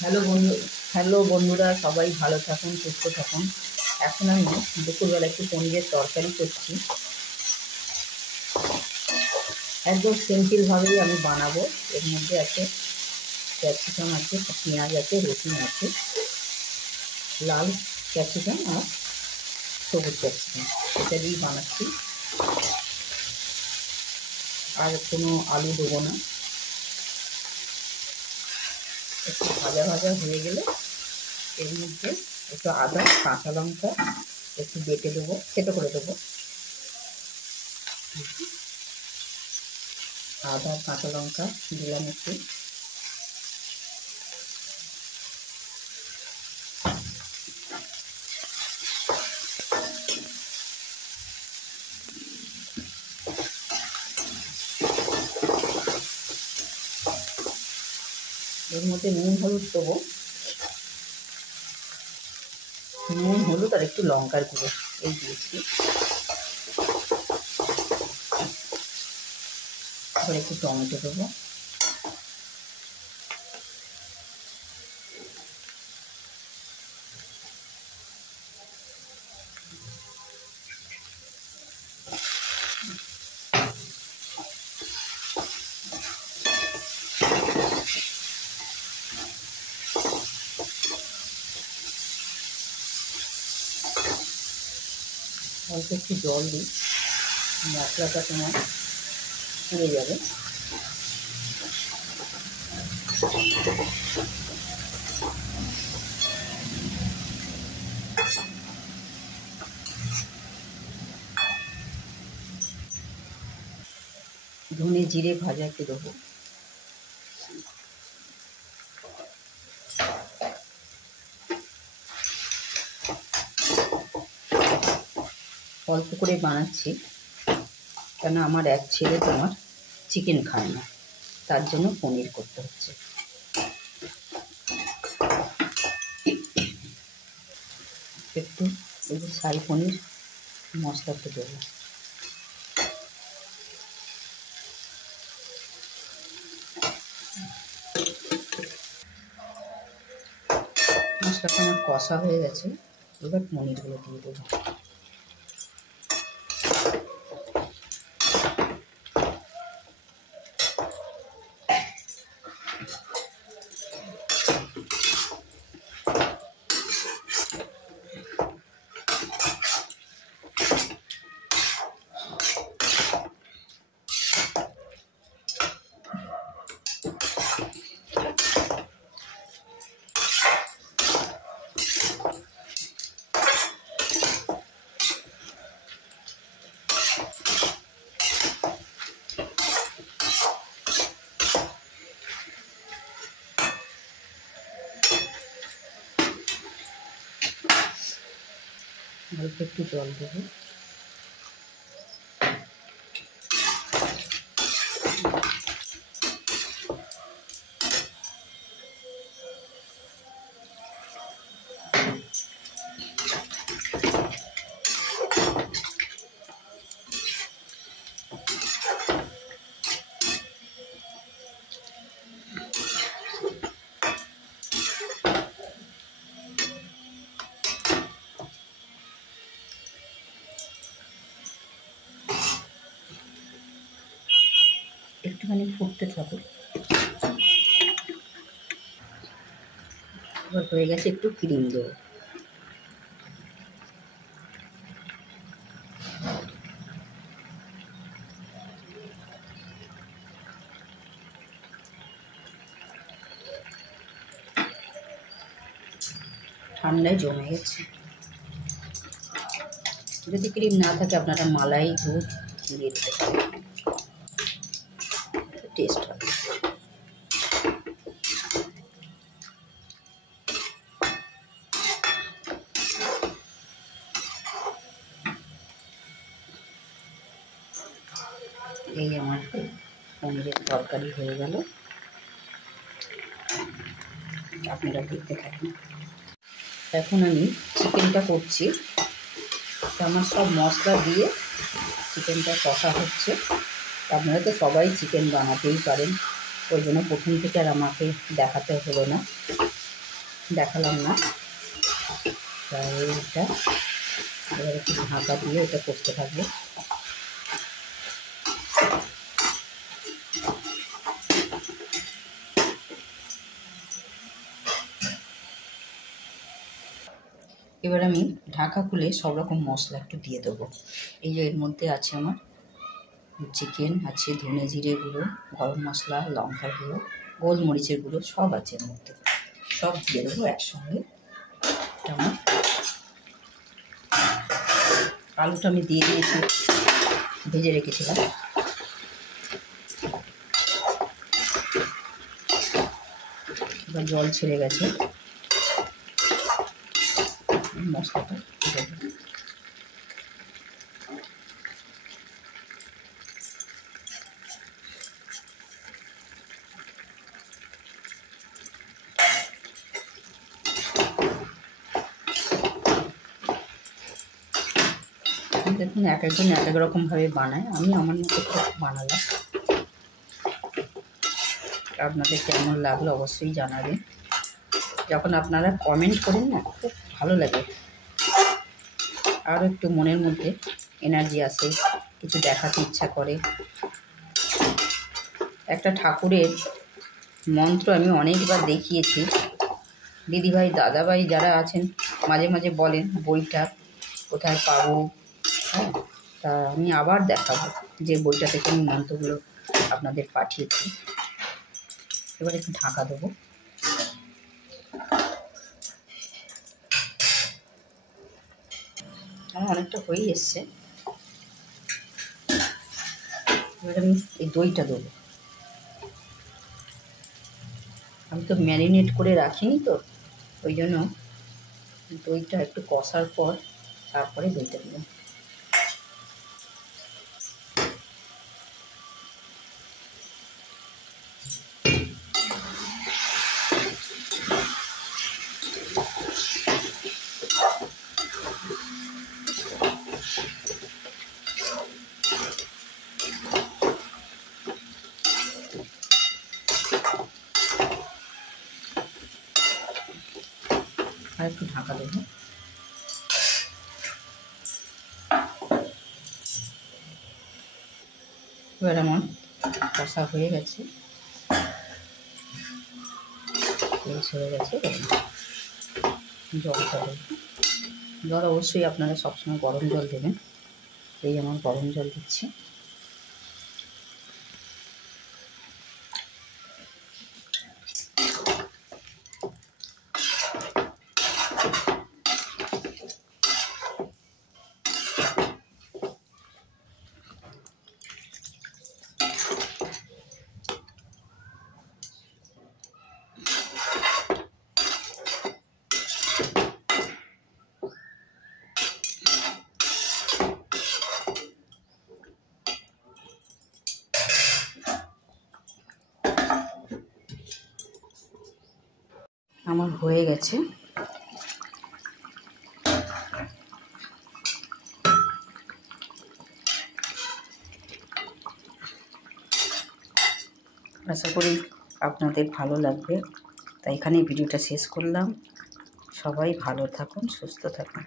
Hello বন্ধু, hello বন্ধুরা, সবাই ভালো থাকুন, সুস্থ থাকুন। এখন আমি দুপুরবেলা একটু পনিরের তরকারি করছি। একদম সিম্পলভাবেই আমি বানাবো। এর মধ্যে আছে ক্যাপসিকাম, আছে পেঁয়াজ, আছে রসুন, আছে লাল ক্যাপসিকাম আর সবুজ ক্যাপসিকাম, এটা দিয়েই বানাচ্ছি। আর কোনো আলু দেবো না। একটু ভাজা ভাজা হয়ে গেলে এর মধ্যে একটু আদা, কাঁচা লঙ্কা একটু বেটে দেবো, থেতো করে দেবো। আদা, কাঁচা লঙ্কা দিলাম একটু। এর মধ্যে নুন হলুদ দেবো, নুন হলুদ আর একটু লঙ্কার গুঁড়ো এই দিয়েছি। আবার একটু টমেটো দেবো। অল্প একটু জল দিই, মশলাটা তোমার পুড়ে যাবে। ধনে জিরে ভাজা একটু দেবো। অল্প করে বানাচ্ছি, কেন আমার এক ছেলে তোমার চিকেন খায় না, তার জন্য পনির করতে হচ্ছে। একটু এই যে শাহী পনির মশলাটা দেবো। মশলাটা আমার কষা হয়ে গেছে, এবার পনিরগুলো দিয়ে দেবো। অল্প একটু জল দেবো। একটুখানি ফুটতে থাকুক। এবার হয়ে গেছে, একটু ক্রিম দেবো। ঠান্ডায় জমে গেছে। যদি ক্রিম না থাকে আপনারা মালাই দুধ দিয়ে দিতে পারেন, টেস্ট হবে। এই আমার পনিরের তরকারি হয়ে গেল, আপনারা দেখতে থাকুন। এখন আমি চিকেনটা করছি। আমার সব মশলা দিয়ে চিকেনটা কষা হচ্ছে। আপনারা তো সবাই চিকেন বানাতেই পারেন, ওই জন্য প্রথম থেকে আর আমাকে দেখাতে হলো না। দেখালাম না, তাই এটা এবার একটু ঢাকা দিয়ে এটা করতে থাকবে। এবার আমি ঢাকা খুলে সব রকম মশলা একটু দিয়ে দেবো। এই যে এর মধ্যে আছে আমার চিকেন আছে, ধনে জিরে গুঁড়ো, গরম মশলা, লঙ্কার গুঁড়ো, গোলমরিচের গুঁড়ো সব আছে এর মধ্যে, সব দিয়ে দেবো একসঙ্গে। আমার আলুটা আমি দিয়ে দিয়েছি, ভেজে রেখেছিলাম। এবার জল ছেড়ে গেছে, মশলাটা দেবো। দেখুন এক একজন এক এক রকমভাবে বানায়, আমি আমার মতো বানালাম। আপনাদের কেমন লাগলো অবশ্যই জানাবেন। যখন আপনারা কমেন্ট করেন না, খুব ভালো লাগে, আরও একটু মনের মধ্যে এনার্জি আসে, কিছু দেখাতে ইচ্ছা করে। একটা ঠাকুরের মন্ত্র আমি অনেকবার দেখিয়েছি, দিদিভাই দাদাভাই যারা আছেন মাঝে মাঝে বলেন বইটা কোথায় পাবো। হ্যাঁ, তা আমি আবার দেখাবো যে বইটা থেকে আমি মন্ত্রগুলো আপনাদের পাঠিয়েছি। এবার একটু ঢাকা দেবো। আমার অনেকটা হয়ে এসছে। এবার আমি এই দইটা দেবো। আমি তো ম্যারিনেট করে রাখিনি, তো ওই জন্য দইটা একটু কষার পর তারপরে দইটা দেবো। আর একটু ঢাকা দেবো। এবার আমার কষা হয়ে গেছে, তেল ছেড়ে গেছে। জলটা দেবো। জল অবশ্যই আপনারা সবসময় গরম জল দেবেন। এই আমার গরম জল দিচ্ছি। আমার হয়ে গেছে। আশা করি আপনাদের ভালো লাগবে, তাই এখানেই ভিডিওটা শেষ করলাম। সবাই ভালো থাকুন, সুস্থ থাকুন।